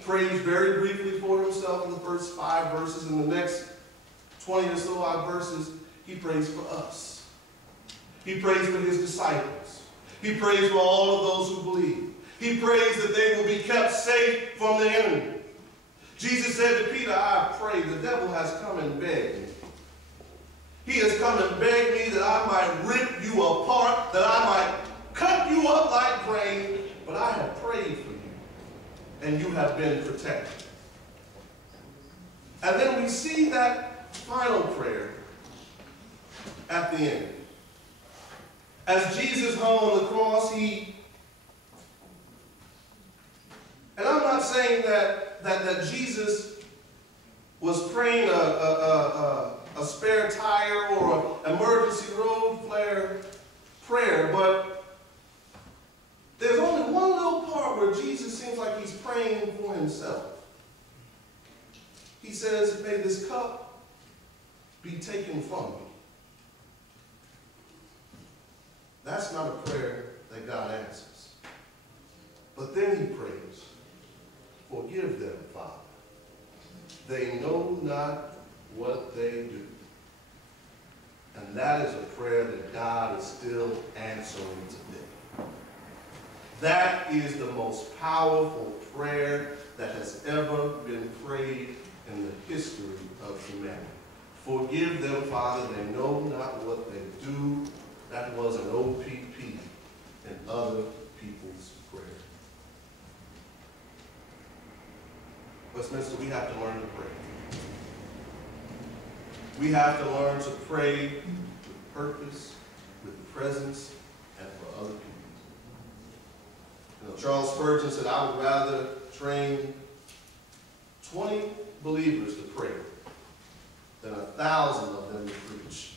prays very briefly for himself in the first 5 verses. In the next 20 or so odd verses, he prays for us. He prays for his disciples. He prays for all of those who believe. He prays that they will be kept safe from the enemy. Jesus said to Peter, I pray, the devil has come and begged me. He has come and begged me that I might rip you apart, that I might cut you up like grain, but I have prayed for you, and you have been protected. And then we see that final prayer at the end. As Jesus hung on the cross, and I'm not saying that Jesus was praying a spare tire or an emergency road flare prayer, but there's only one little part where Jesus seems like he's praying for himself. He says, may this cup be taken from me. That's not a prayer that God answers. But then he prays, forgive them, Father. They know not what they do. And that is a prayer that God is still answering today. That is the most powerful prayer that has ever been prayed in the history of humanity. Forgive them, Father, they know not what they do. That was an OPP in other people's prayer. Westminster, we have to learn to pray. We have to learn to pray with purpose, with presence, and for other people. You know, Charles Spurgeon said, I would rather train 20 believers to pray than 1,000 of them to preach.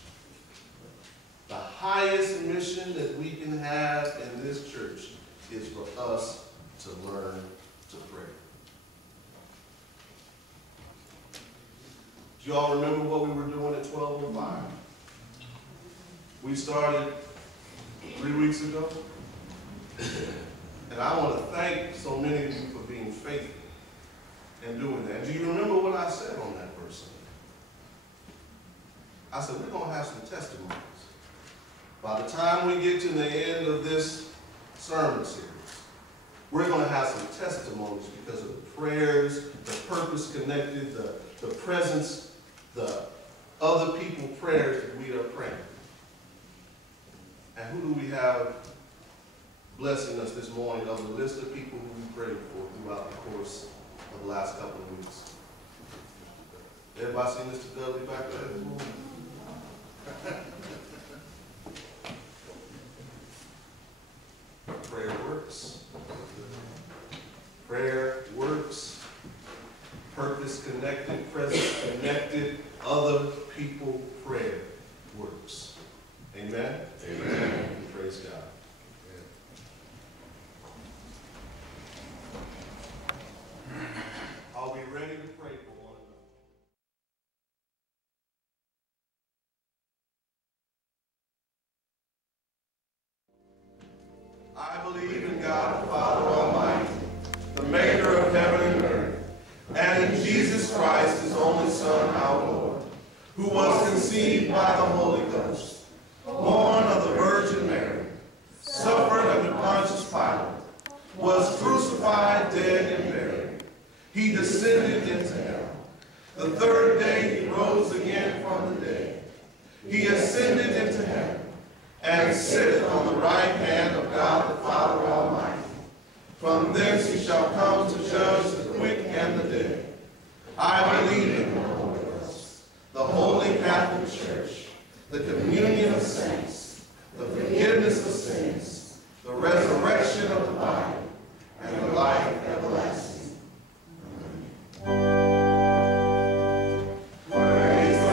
The highest mission that we can have in this church is for us to learn to pray. Do you all remember what we were doing at 12:05? We started 3 weeks ago. And I want to thank so many of you for being faithful and doing that. Do you remember what I said on that first Sunday? I said, we're going to have some testimonies. By the time we get to the end of this sermon series, we're going to have some testimonies because of the prayers, the purpose connected, the presence, the other people prayers that we are praying. And who do we have blessing us this morning of the list of people who we prayed for throughout the course of the last couple of weeks? Everybody seen Mr. Dudley back there this morning? Prayer works. Prayer works. Purpose connected, presence connected, other people prayer works. Amen? Amen. And praise God. Are we ready to pray for one another? I believe in God the Father Almighty, the maker of heaven and earth, and in Jesus Christ, his only Son, our Lord, who was conceived by the Holy Ghost, born of the Virgin Mary, suffered under Pontius Pilate, was crucified, dead, and buried. He descended into hell. The third day he rose again from the dead. He ascended into heaven and sitteth on the right hand of God the Father Almighty. From thence he shall come to judge the quick and the dead. I believe in the Holy Ghost, the Holy Catholic Church, the communion of saints, the forgiveness of sins, the resurrection of the body, and the life everlasting. Praise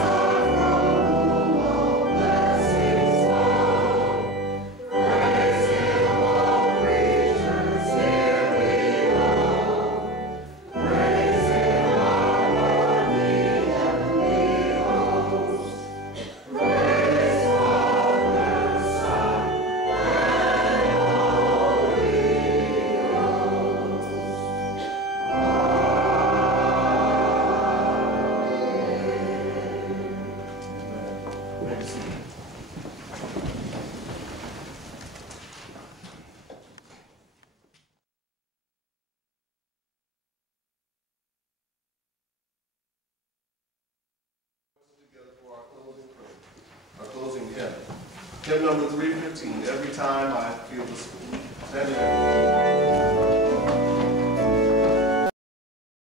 Hymn number 315, Every Time I Feel the Spirit. Stand together.